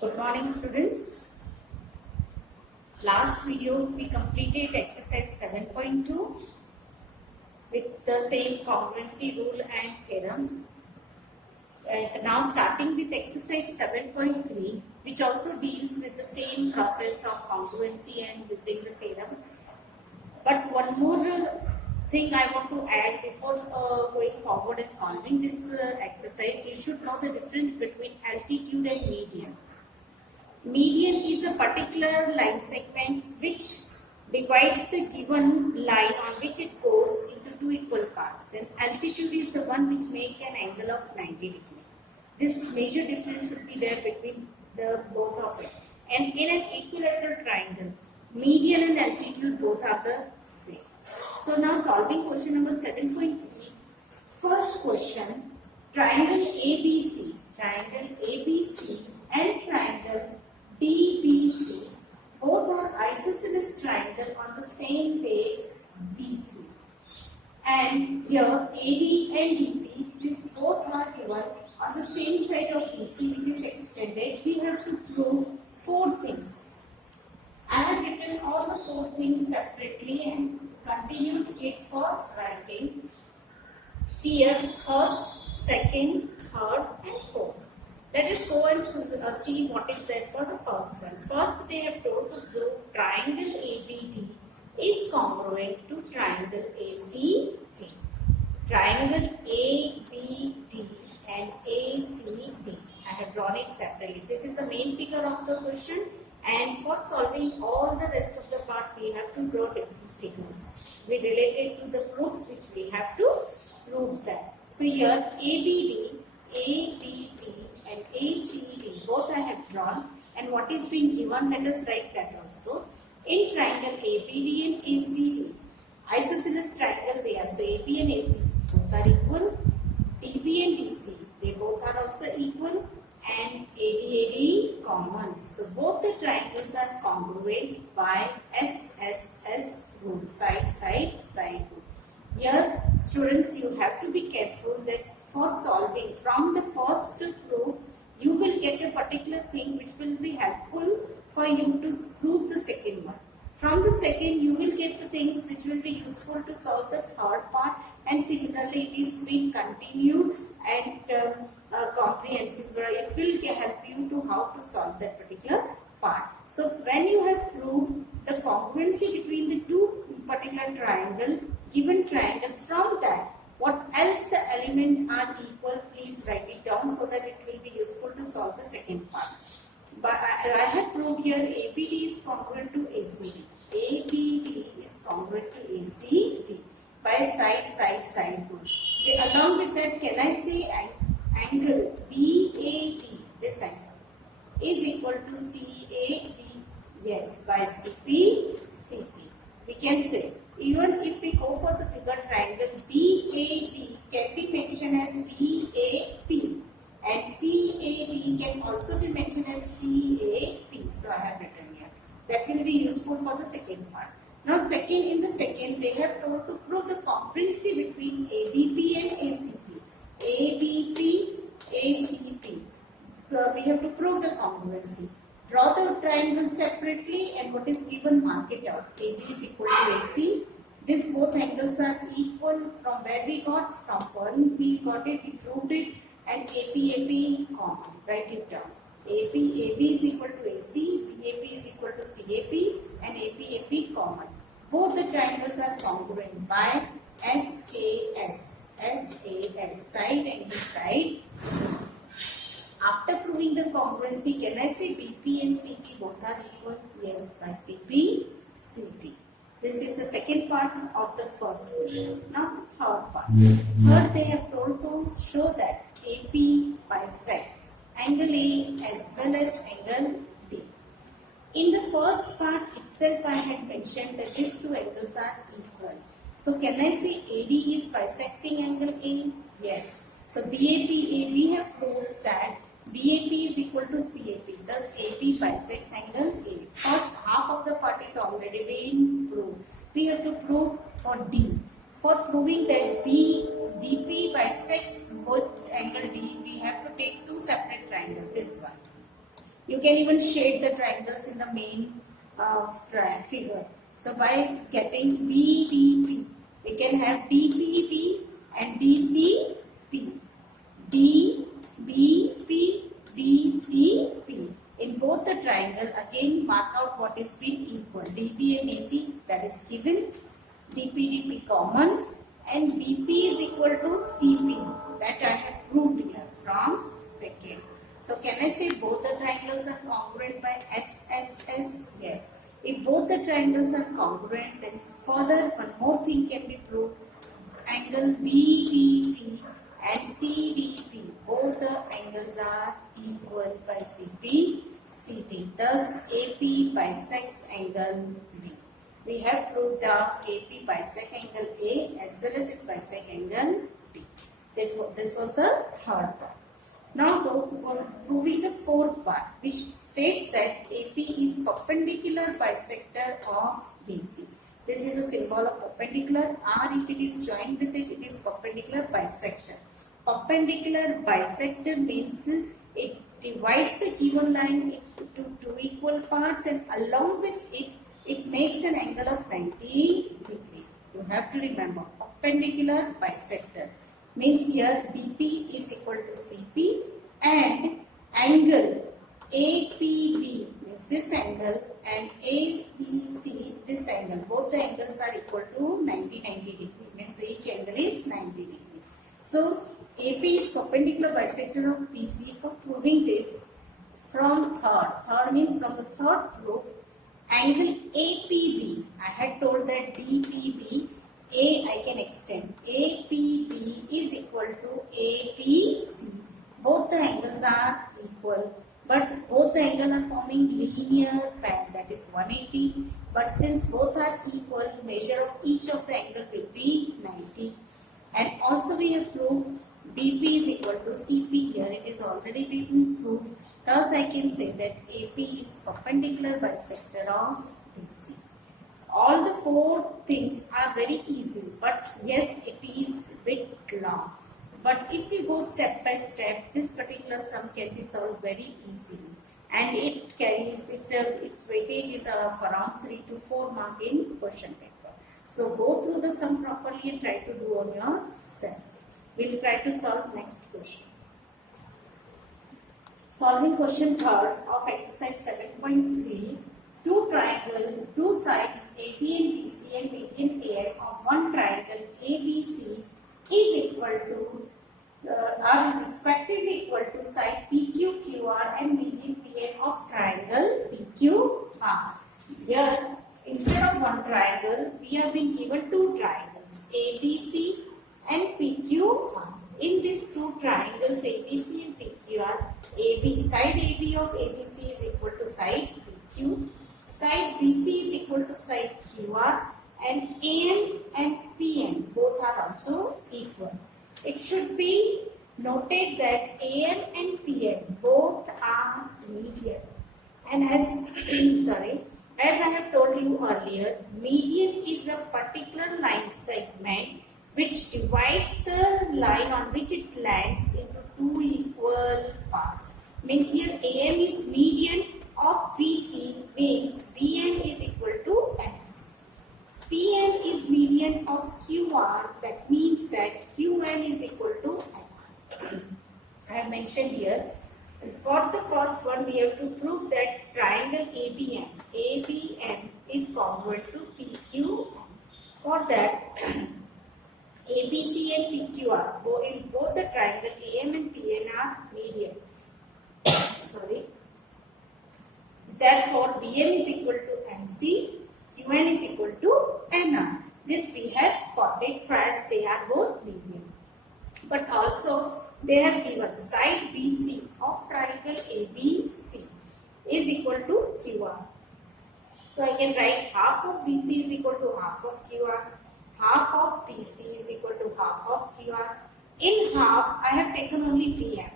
Good morning, students. Last video we completed exercise 7.2 with the same congruency rule and theorems. And now starting with exercise 7.3, which also deals with the same process of congruency and using the theorem. But one more thing I want to add before going forward and solving this exercise, you should know the difference between altitude and median. Median is a particular line segment which divides the given line on which it goes into two equal parts, and altitude is the one which makes an angle of 90 degrees. This major difference should be there between the both of it. And in an equilateral triangle, median and altitude both are the same. So now solving question number 7.3. First question, triangle ABC and triangle DBC both are isosceles triangle on the same base BC. And here AD and DB, these both are given on the same side of BC which is extended. We have to prove four things. I have written all the four things separately and continued it for writing. See here, first, second, third and fourth. Let us go and see what is there for the first one. First, they have told to prove triangle ABD is congruent to triangle ACD. Triangle ABD and ACD. I have drawn it separately. This is the main figure of the question, and for solving all the rest of the part, we have to draw different figures. We related to the proof which we have to prove that. So here ABD and ACD both I have drawn, and what is being given, let us write that also. In triangle ABD and ACD, isosceles triangle they are, so AB and AC both are equal. DB and DC, they both are also equal, and AD common. So both the triangles are congruent by SSS rule, side rule. Here students, you have to be careful that for solving from the first proof, you will get a particular thing which will be helpful for you to prove the second one. From the second, you will get the things which will be useful to solve the third part, and similarly it is being continued and comprehensive. It will help you to how to solve that particular part. So when you have proved the congruency between the two particular given triangle, from that what else the element are equal, please write it down so that it will be useful to solve the second part. But I have proved here ABD is congruent to ACD. ABD is congruent to ACD by side rule. Along with that, can I say angle BAD, this angle, is equal to CAD? Yes, by CPCT. We can say, even if we go for the bigger triangle, BAD can be mentioned as BAP. And CAD can also be mentioned as CAP. So I have written here. That will be useful for the second part. Now in the second, they have told to prove the congruency between ABP and ACP. ABP, ACP. We have to prove the congruency. Draw the triangle separately, and what is given, mark it out. AB is equal to AC. These both angles are equal. From where we got? From one we got it, we proved it. And AP common. Write it down. AB is equal to AC, BAP is equal to CAP, and AP common. Both the triangles are congruent by SAS, side angle side. After proving the congruency, can I say BP and CP both are equal? Yes, by CPCT. This is the second part of the first question. Now the third part. Third, they have told to show that AP bisects angle A as well as angle D. In the first part itself, I had mentioned that these two angles are equal. So can I say AD is bisecting angle A? Yes. So BAP, we have proved that BAP is equal to CAP. Thus AP bisects angle A. First half of the part is already been proved. We have to prove for D. For proving that BP bisects both angle D, we have to take two separate triangles. This one. You can even shade the triangles in the main figure. So by getting BDP, we can have DPP and DCP. DBP, DCP. In both the triangle, again mark out what is been equal. DB and DC, that is given. DP common, and BP is equal to CP. That I have proved here from second. So can I say both the triangles are congruent by SSS? Yes. If both the triangles are congruent, then further one more thing can be proved. Angle BDP and CDP, both the angles are equal by CP, CT. Thus, AP bisects angle B. We have proved the AP bisect angle A as well as it bisect angle B. This was the third part. Now proving the fourth part, which states that AP is perpendicular bisector of BC. This is the symbol of perpendicular. R, if it is joined with it, it is perpendicular bisector. Perpendicular bisector means it divides the given line into two equal parts, and along with it, it makes an angle of 90 degrees. You have to remember, perpendicular bisector means here BP is equal to CP and angle APB means this angle and ABC this angle. Both the angles are equal to 90 degree. Means each angle is 90 degree. So AP is perpendicular bisector of BC. For proving this from third. Third means from the third proof, angle APB. I had told that DPB, A I can extend. APB is equal to APC. Both the angles are equal, but both the angles are forming linear pair, that is 180. But since both are equal, measure of each of the angle will be 90. And also we have proved BP is equal to CP. Here it is already been proved. Thus I can say that AP is perpendicular bisector of BC. All the four things are very easy, but yes, it is a bit long. But if we go step by step, this particular sum can be solved very easily, and it carries its weightage is of around 3 to 4 mark in question paper. So go through the sum properly and try to do on yourself. We will try to solve next question. Solving question third of exercise 7.3. Two triangles, two sides AB and BC and median AN of one triangle ABC is equal to are respectively equal to side PQ, QR and median PN of triangle PQR. Here, instead of one triangle, we have been given two triangles ABC and PQR. In these two triangles ABC and PQR, AB side AB of ABC is equal to side PQ. Side BC is equal to side QR, and AN and PN both are also equal. It should be noted that AN and PN both are median. And as I have told you earlier, median is a particular line segment which divides the line on which it lands into two equal parts. Means here AM is median of BC, means BN is equal to MC. PN is median of QR, that means that QN is equal to NR. I have mentioned here, for the first one we have to prove that triangle ABN is congruent to PQN. For that, ABC and PQR, in both the triangle AM and PN are median. Therefore, BM is equal to MC, QN is equal to NR. This we have got it as they are both median. But also, they have given side BC of triangle ABC is equal to QR. So, I can write half of BC is equal to half of QR. Half of BC is equal to half of QR. In half, I have taken only BM.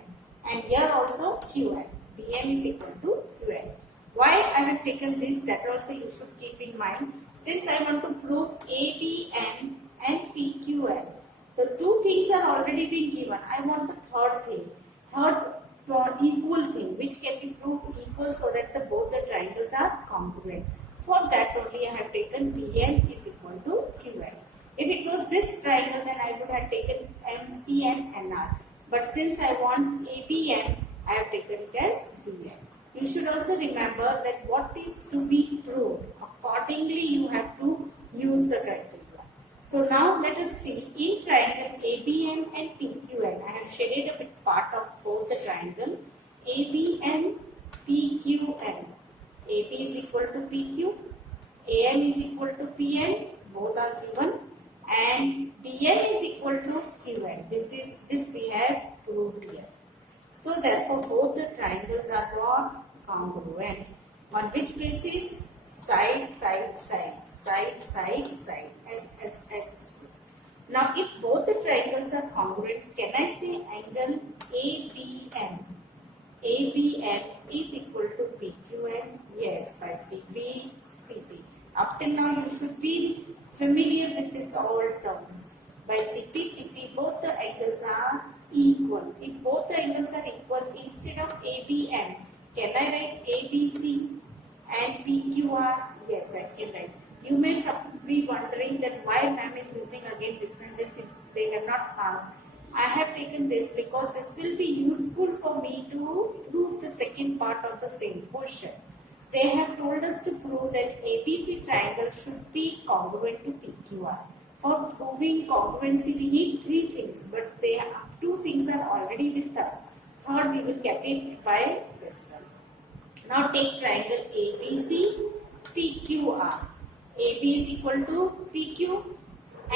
And here also QN. BM is equal to QN. Why I have taken this, that also you should keep in mind. Since I want to prove ABN and PQN, the two things are already been given. I want the third thing, equal thing, which can be proved equal so that both the triangles are congruent. For that only I have taken BN is equal to QN. If it was this triangle, then I would have taken MCN and NR. But since I want ABN, I have taken it as BN. You should also remember that what is to be proved. Accordingly, you have to use the criteria. So now let us see in triangle ABN and PQN. I have shaded a bit part of both the triangle ABN, PQN. AB is equal to PQ, AN is equal to PN, both are given, and BN is equal to QN. This we have proved here. So therefore both the triangles are not congruent. On which basis? Side, side, side, side, side, side, S. Now if both the triangles are congruent, can I say angle ABN? ABN is equal to PQN? Yes, by CP, CP. Up till now you should be familiar with this all terms. By CP, CP both the angles are equal. If both the angles are equal, instead of ABN, can I write ABC and PQR? Yes, I can write. You may be wondering that why ma'am is using again this and this since they have not asked. I have taken this because this will be useful for me to prove the second part of the same question. They have told us to prove that ABC triangle should be congruent to PQR. For proving congruency, we need three things, but two things are already with us. Third, we will get it by this one. Now take triangle ABC, PQR. AB is equal to PQ.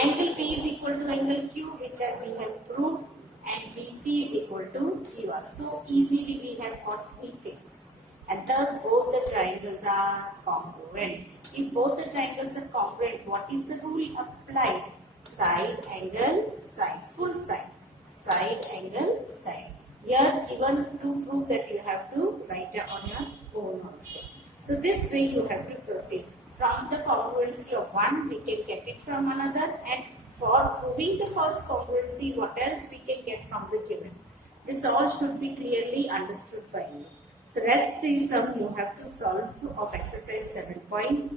Angle P is equal to angle Q, which we have proved, and BC is equal to QR. So easily we have got three things. And thus both the triangles are congruent. If both the triangles are congruent, what is the rule applied? Side, angle, side, full side. Side, angle, side. Here given to prove that you have to write it on your own also. So this way you have to proceed. From the congruency of one, we can get it from another, and for proving the first congruency, what else we can get from the given. This all should be clearly understood by you. So rest the sum you have to solve of exercise 7.3.